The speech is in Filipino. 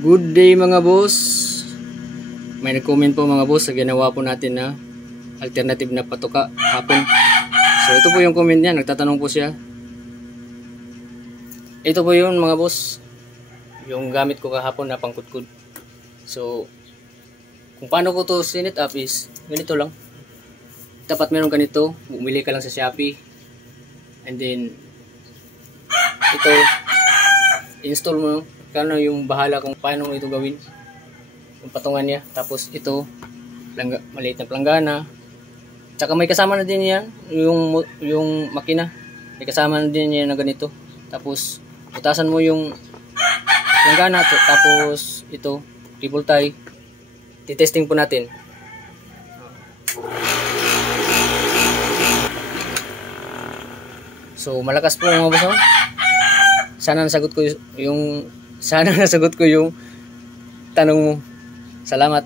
Good day mga boss. May nag-comment po mga boss sa ginawa po natin na alternative na patuka hapon. So ito po yung comment niya, nagtatanong po siya. Ito po yun mga boss, yung gamit ko kahapon na pangkudkud. So kung paano ko to sinit up is ganito lang. Dapat meron ganito, bumili ka lang sa Shopee. And then ito install mo, kano yung bahala kung paano ito gawin, yung patungan niya. Tapos ito maliit na planggana, tsaka may kasama na din yan yung makina, may kasama na din yan na ganito. Tapos butasan mo yung planggana, tapos ito cable tie. Titesting po natin. So malakas po mga boss. Sana nasagot ko yung tanong mo. Salamat.